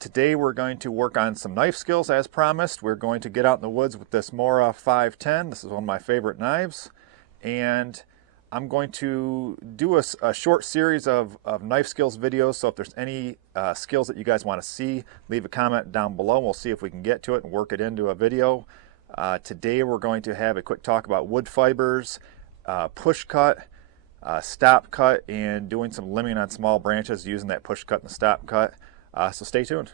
Today we're going to work on some knife skills as promised. We're going to get out in the woods with this Mora 510. This is one of my favorite knives. And I'm going to do a short series of knife skills videos. So if there's any skills that you guys want to see, leave a comment down below. We'll see if we can get to it and work it into a video. Today we're going to have a quick talk about wood fibers, push cut, stop cut, and doing some limbing on small branches using that push cut and the stop cut. So stay tuned.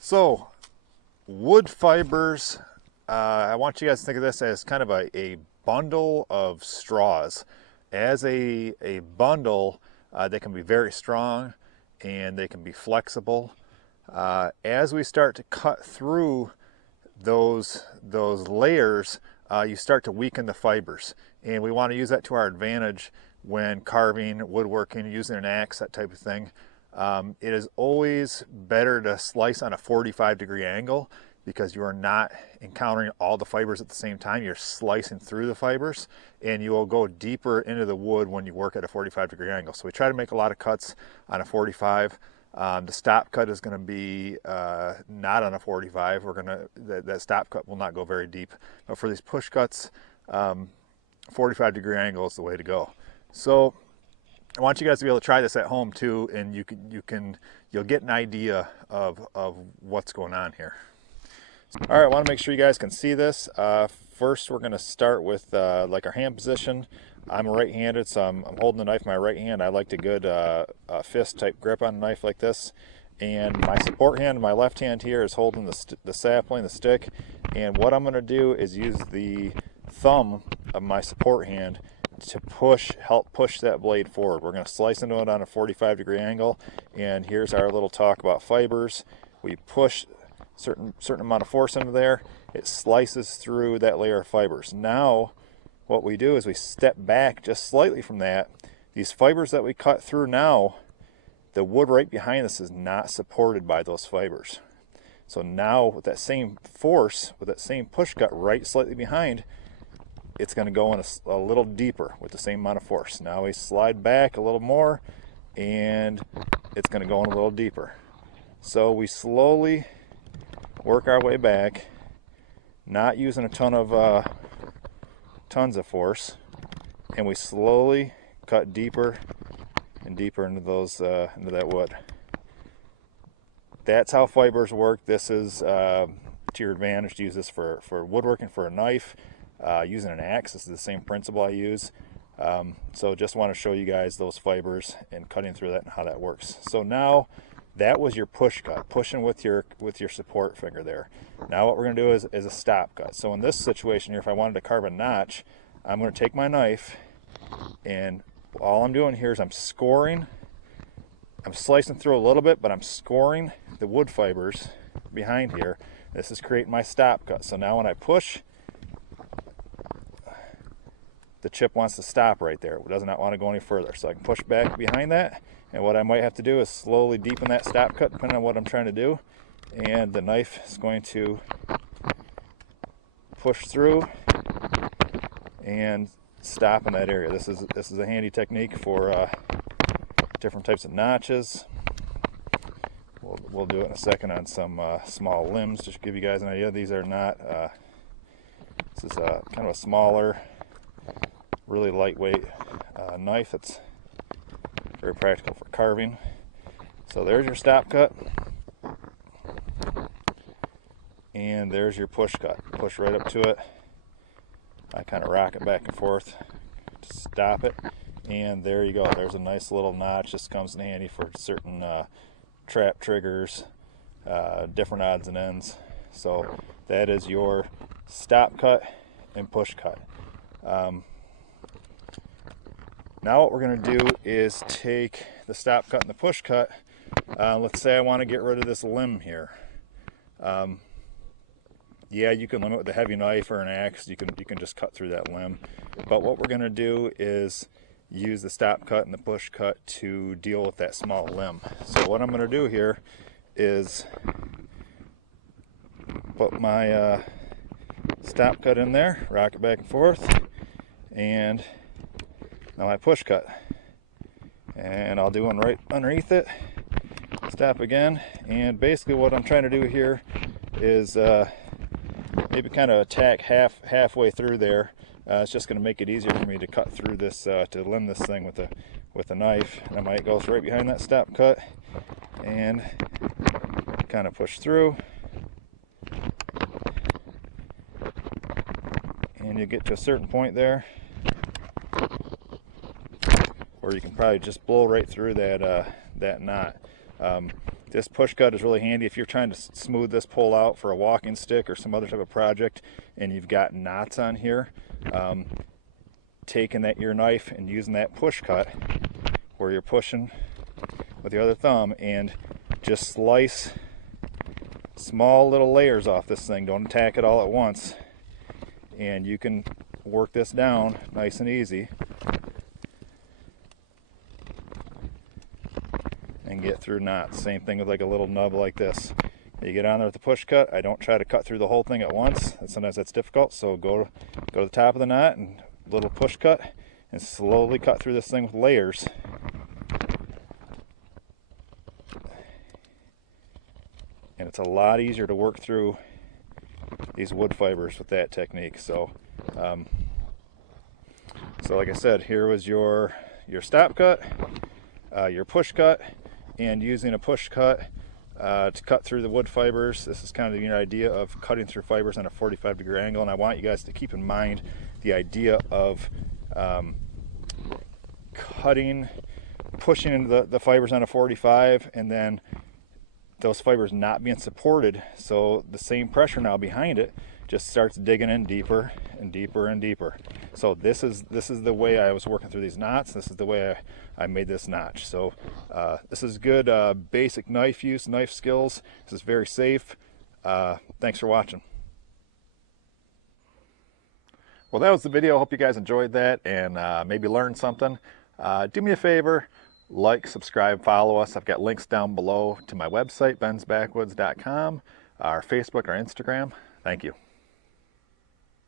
So, wood fibers, I want you guys to think of this as kind of a bundle of straws. As a bundle, they can be very strong and they can be flexible. As we start to cut through those layers, you start to weaken the fibers. And we want to use that to our advantage when carving, woodworking, using an axe, that type of thing. It is always better to slice on a 45-degree angle because you are not encountering all the fibers at the same time. You're slicing through the fibers, and you will go deeper into the wood when you work at a 45-degree angle. So we try to make a lot of cuts on a 45. The stop cut is going to be not on a 45. That stop cut will not go very deep. But for these push cuts, 45-degree angle is the way to go. So I want you guys to be able to try this at home too, and you'll get an idea of what's going on here. All right, I want to make sure you guys can see this. First, we're going to start with like our hand position. I'm right-handed, so I'm holding the knife in my right hand. I like a good fist type grip on a knife like this. And my support hand, my left hand here, is holding the sapling, the stick. And what I'm going to do is use the thumb of my support hand to help push that blade forward. We're going to slice into it on a 45-degree angle. And here's our little talk about fibers. We push certain amount of force into there. It slices through that layer of fibers. Now what we do is we step back just slightly from that. These fibers that we cut through now, the wood right behind us is not supported by those fibers. So now with that same force, with that same push cut right slightly behind, it's going to go in a little deeper with the same amount of force. Now we slide back a little more and it's going to go in a little deeper. So we slowly work our way back, not using a tons of force, and we slowly cut deeper and deeper into into that wood. That's how fibers work. This is to your advantage to use this for woodworking, for a knife, using an axe. This is the same principle I use. So just want to show you guys those fibers and cutting through that and how that works. So now that was your push cut, pushing with your support finger there. Now what we're going to do is a stop cut. So in this situation here, if I wanted to carve a notch, I'm going to take my knife, and all I'm doing here is I'm scoring. I'm slicing through a little bit, but I'm scoring the wood fibers behind here. This is creating my stop cut. So now when I push, the chip wants to stop right there. It does not want to go any further. So I can push back behind that. And what I might have to do is slowly deepen that stop cut depending on what I'm trying to do. And the knife is going to push through and stop in that area. This is a handy technique for different types of notches. We'll do it in a second on some small limbs, just to give you guys an idea. These are not, this is kind of a smaller, really lightweight knife. It's very practical for carving. So there's your stop cut, and there's your push cut. Push right up to it. I kind of rock it back and forth to stop it, and there you go. There's a nice little notch. This comes in handy for certain trap triggers, different odds and ends. So that is your stop cut and push cut. Now what we're going to do is take the stop cut and the push cut. Let's say I want to get rid of this limb here. Yeah, you can limb it with a heavy knife or an axe. You can just cut through that limb. But what we're going to do is use the stop cut and the push cut to deal with that small limb. So what I'm going to do here is put my stop cut in there, rock it back and forth, and now my push cut. And I'll do one right underneath it, stop again, and basically what I'm trying to do here is maybe kind of attack halfway through there. It's just going to make it easier for me to cut through this, to limb this thing with a knife. And I might go right behind that stop cut and kind of push through. And you get to a certain point there where you can probably just blow right through that knot. This push cut is really handy if you're trying to smooth this pole out for a walking stick or some other type of project and you've got knots on here. Taking your knife and using that push cut where you're pushing with your other thumb and just slice small little layers off this thing. Don't attack it all at once, and you can work this down nice and easy and get through knots. Same thing with like a little nub like this. You get on there with the push cut. I don't try to cut through the whole thing at once. Sometimes that's difficult, so go to the top of the knot and little push cut and slowly cut through this thing with layers. And it's a lot easier to work through these wood fibers with that technique. So like I said, here was your stop cut, your push cut, and using a push cut to cut through the wood fibers. This is kind of your idea of cutting through fibers on a 45-degree angle, and I want you guys to keep in mind the idea of pushing into the fibers on a 45, and then those fibers not being supported, so the same pressure now behind it just starts digging in deeper and deeper and deeper. So this is the way I was working through these knots. This is the way I made this notch. So this is good basic knife use, knife skills. This is very safe. Thanks for watching. Well, that was the video. I hope you guys enjoyed that and maybe learned something. Do me a favor, like, subscribe, follow us. I've got links down below to my website, bensbackwoods.com, our Facebook, our Instagram. Thank you.